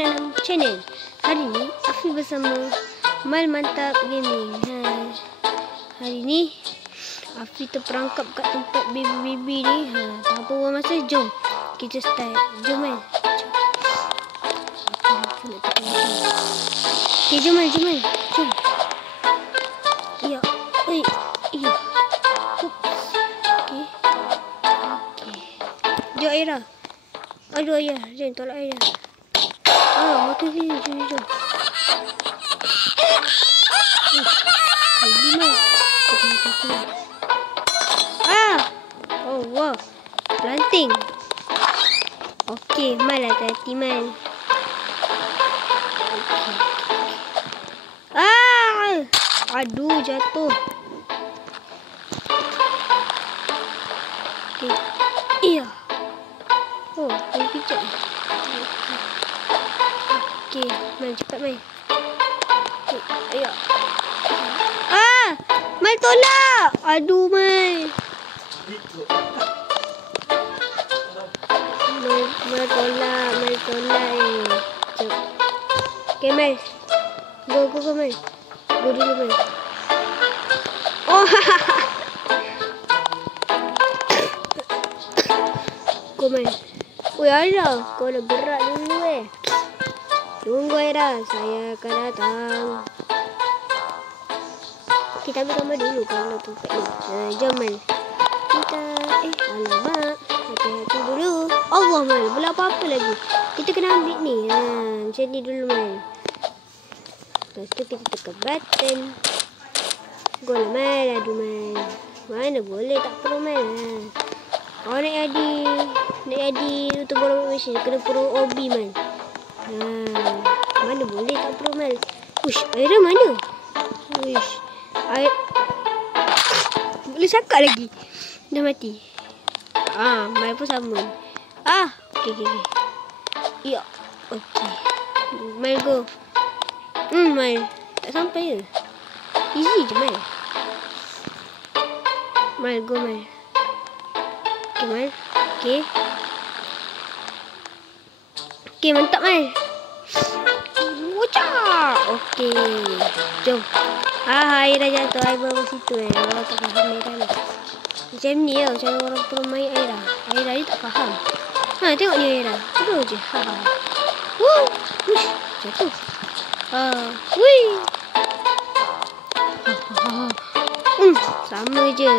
Nanam Channel. Hari ni Afi bersama Mal Mantap Gaming. Hari ni Afi terperangkap kat tempat baby-baby ni. Tak apa buang masa, jom kita start. Jom Mal. Okay, jom Mal, jom Mal. Jom. Ya, iya. Okay. Jom Aira. Aduh ayah, jom tolak ayah. Makan sini, jom. Baby Mal. Oh wow. Planting. Okey, Mal hati-hati Mal. Aduh, jatuh. Okey. Iya. Oh, boleh pijak. Okey, Mal cepat Mal. Ayo. Mal tolak. Aduh, Mal. Mal tolak. Okey, Mal. Go, Mal. Go dulu, Mal. Oh, go, Mal. Oi, Aira, kau dah gerak dulu Tunggu Aira, saya akan datang. Kita ambil gambar dulu kalau tempat ni. Jom Mal. Kita, alamak. Hati-hati dulu. Allah Mal, belum apa-apa lagi. Kita kena ambil ni. Macam ni dulu Mal. Lepas tu kita tekan button. Go lah Mal, aduh Mal. Mana boleh, tak perlu Mal. Kau naik adi tu borong mesin. Kena perlu obi Mal. Mana boleh, tak perlu Mal. Uish, Aira mana? Uish. Boleh cakap lagi. Dah mati. Mal pun sama. Okey. Ya. Okey. Mal go. Mal. Tak sampai ke? Easy je Mal. Mal go Mal. Okey Mal. Okey, mantap Mal. Wacak. Okey. Jom. Hai dah jatuh. Hai bawa situ Orang tak faham Aira ni. Macam ni macam orang perlu main Aira. Aira ni tak faham. Tengok ni Aira. Terus je. Wush. Jatuh. Wih. Sama je.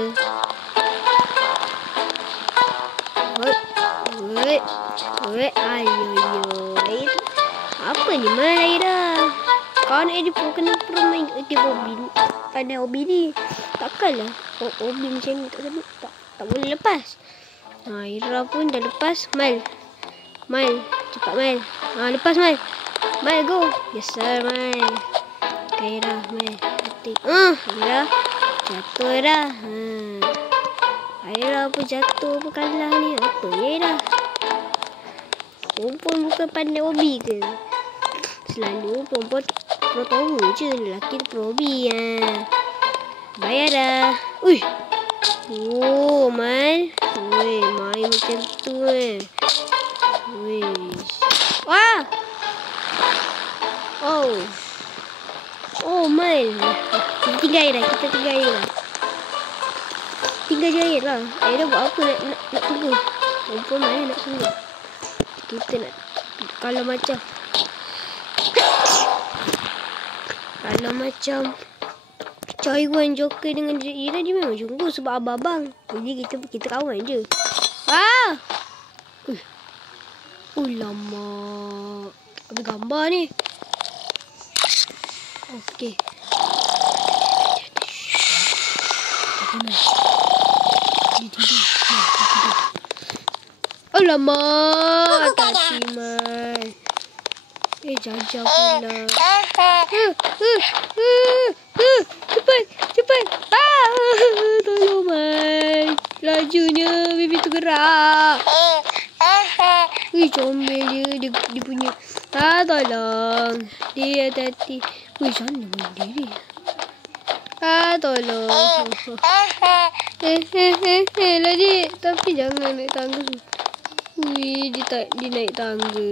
Ayo. Apa ni Mal Aira? Kau nak jadi kena main game hobi. Pandai hobi ni. Takkanlah hobi macam ni tak boleh lepas. Aira pun dah lepas. Mal. Cepat Mal. Lepas Mal. Mal go. Yes sir Mal. Aira Mal. Hati. Aira. Jatuh Aira. Aira pun jatuh pun kalah ni. Apa ni Aira? Perempuan bukan pandai hobi ke? Selalu perempuan pro tahu je. Lelaki pro hobi. Bayar dah. Mal. Main macam tu Wah. Mal. Kita tinggal Aira. Tinggal je Aira. Aira buat apa nak tunggu? Perempuan mana nak tunggu? Kita nak kalau macam Choi-Wan Joker dengan Aira, dia memang tunggu sebab abang-abang. Jadi kita kawan je. Lama. Ada gambar ni. Okey. Tidur. Alamak. Hati-hati Mal. Jajah pula. Cepat. Tolong Mal. Lajunya baby tu gerak. Comel dia punya. Tolong. Dia hati-hati. Sana main diri. Tolong. Lagi. Tapi jangan naik tangga. Dia naik tangga.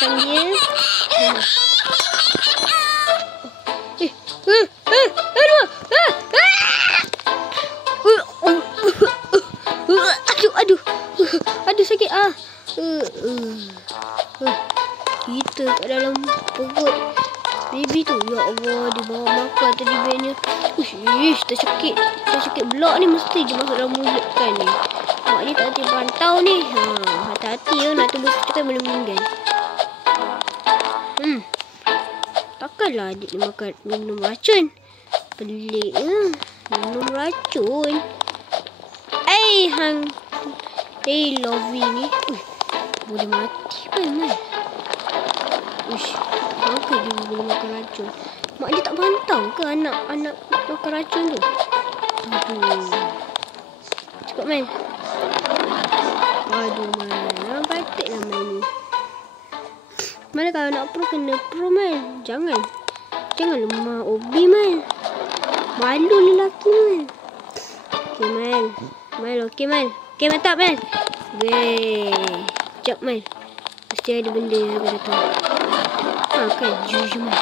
belakang dia. Aduh sakit kita kat dalam perut baby tu. Ya Allah, dia bawa makan tadi bearnya. Tersakit belak ni, mesti je masuk dalam mulut kan ni. Mak ni tak hati pantau ni. Hati-hati ya, nak tunggu kita boleh meninggal. Takkanlah adik ni makan minum racun. Pelik minum racun. Lovey ni boleh mati kan. Bangka dia boleh makan racun. Mak dia tak pantau ke anak makan racun tu? Cepat main. Man, patutlah main ni. Mana kalau nak pro, kena pro man. Jangan lemah Obi man. Malu lelaki man. Okay man. Okay man. Okay, mantap man. Sekejap man. Mesti ada benda yang akan datang. Kan, jujur man.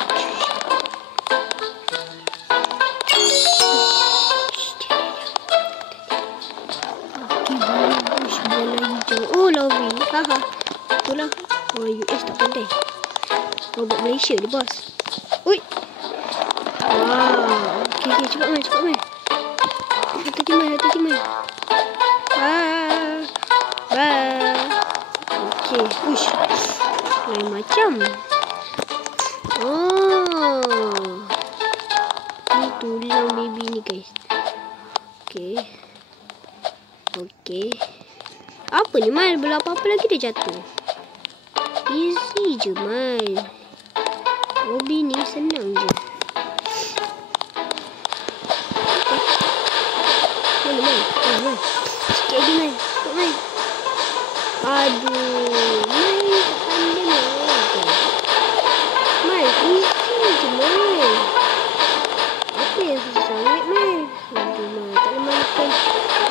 Bola hijau. Oh, Lovey. Itulah. US tak pandai. Robot Malaysia dia bos. Ui. Okay, cepat man. Hati man. Okay, lain macam. Ni tulang baby ni guys. Okay. Apa ni Mal? Belum apa-apa lagi dia jatuh. Easy je Mal. Obi ni senang je. Mana Mal? Sikit lagi Mal. Cepat Mal. Aduh, Mal, easy je Mal. Apa yang susah sangat Mal? Aduh Mal, tak boleh makan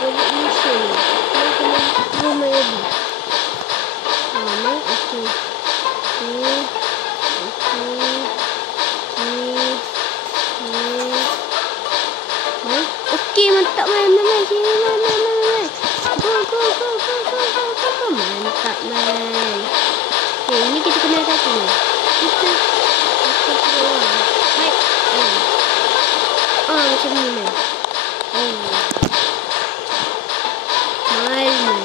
robot Malaysia ni. Mal kena rumah lagi. Mal, okay. Okay, mantap Mal. Go. Mantap man. Okay, ini kita kena satu man. Kita baik. Macam ni man. Man.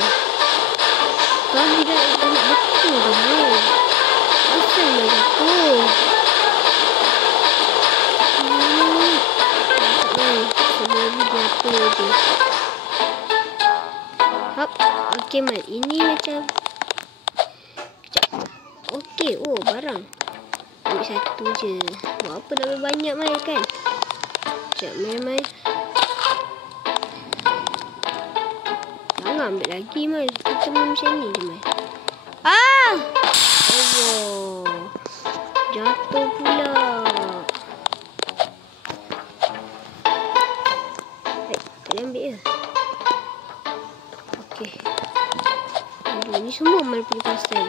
Kau tidak nak betul dah man. Asal lah jatuh. Mantap man. Semua ni jatuh je. Okay man, ini macam okay. Barang ambil satu je. Buat apa nak banyak man kan. Sekejap man. Jangan ambil lagi man. Kita main macam ni je man. Allah, jatuh pula. Tak boleh ambil je. Okay. Aduh, ni semua Mal punya pasal.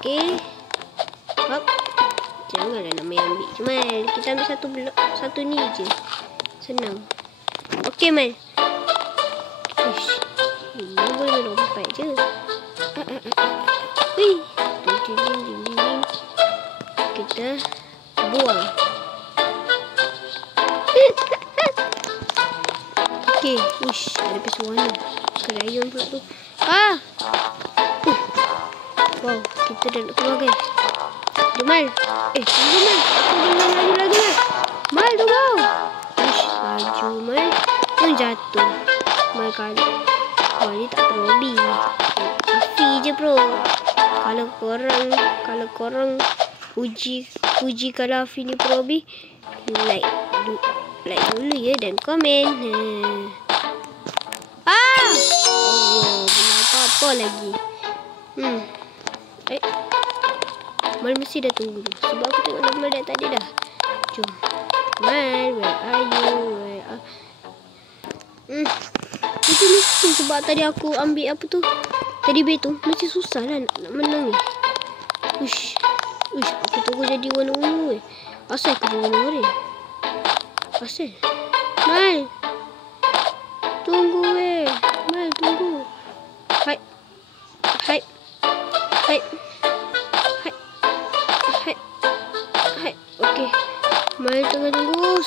Okay. Janganlah nak main ambil je Mal. Kita ambil satu ni je. Senang. Okay Mal. Ini boleh lompat je. Kita buang. Okay, ada pesuana. Kerayon pula tu. Wow, kita dah nak keluar guys. Mal. Tunggu Mal. Jangan laju lagi Mal. Mal tunggu. Laju Mal. Jatuh. Mal kali. Ni tak probi. Afi je bro. Kalau korang uji kalau Afi ni probi, like dulu ya dan komen. Allah, belum apa-apa lagi. Mal mesti dah tunggu dulu. Sebab aku tengok Mal dah tadi dah. Jom. Mal, where are you? Itu mesti sebab tadi aku ambil apa tu? Tadi bet tu macam susah lah nak menang ni. Uish, aku tunggu jadi warna ungu Asal aku jadi warna oren? Asal? Mal, tunggu Mal, tunggu. Hai. Okey. Mal tengah tunggu.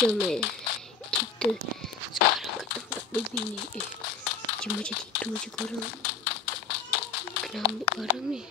Jom kita sekarang kat tempat baby ni. Jom macam tidur je korang. Kena ambil barang ni.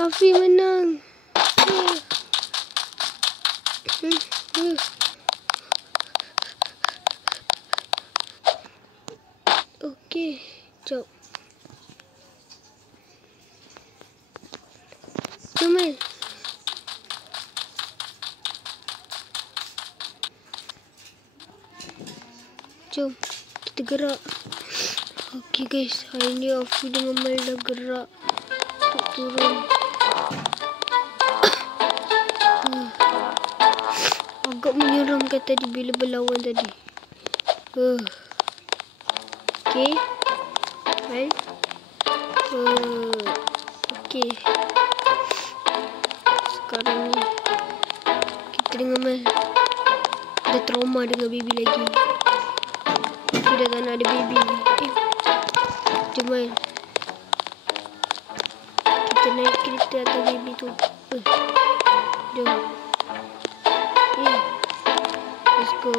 Afi menang. Okey, jom. Jom. Jom, kita gerak. Okey guys, hari ni Afi dengan Mal dah gerak untuk turun. Agak menyeramkan tadi bila berlawan tadi. Okey. Baik. Okey. Sekarang ni kita dengan Mal dah trauma dengan baby lagi. Kita tak nak ada baby. Jom Mal. Kita naik kereta atas baby tu. Jom. Let's go.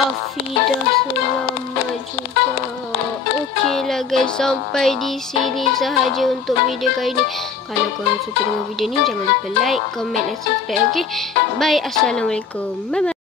Afi dah selamat juga. Okeylah guys, sampai di sini sahaja untuk video kali ini. Kalau korang suka dengan video ni, jangan lupa like, comment dan subscribe. Okey, bye. Assalamualaikum. Bye bye.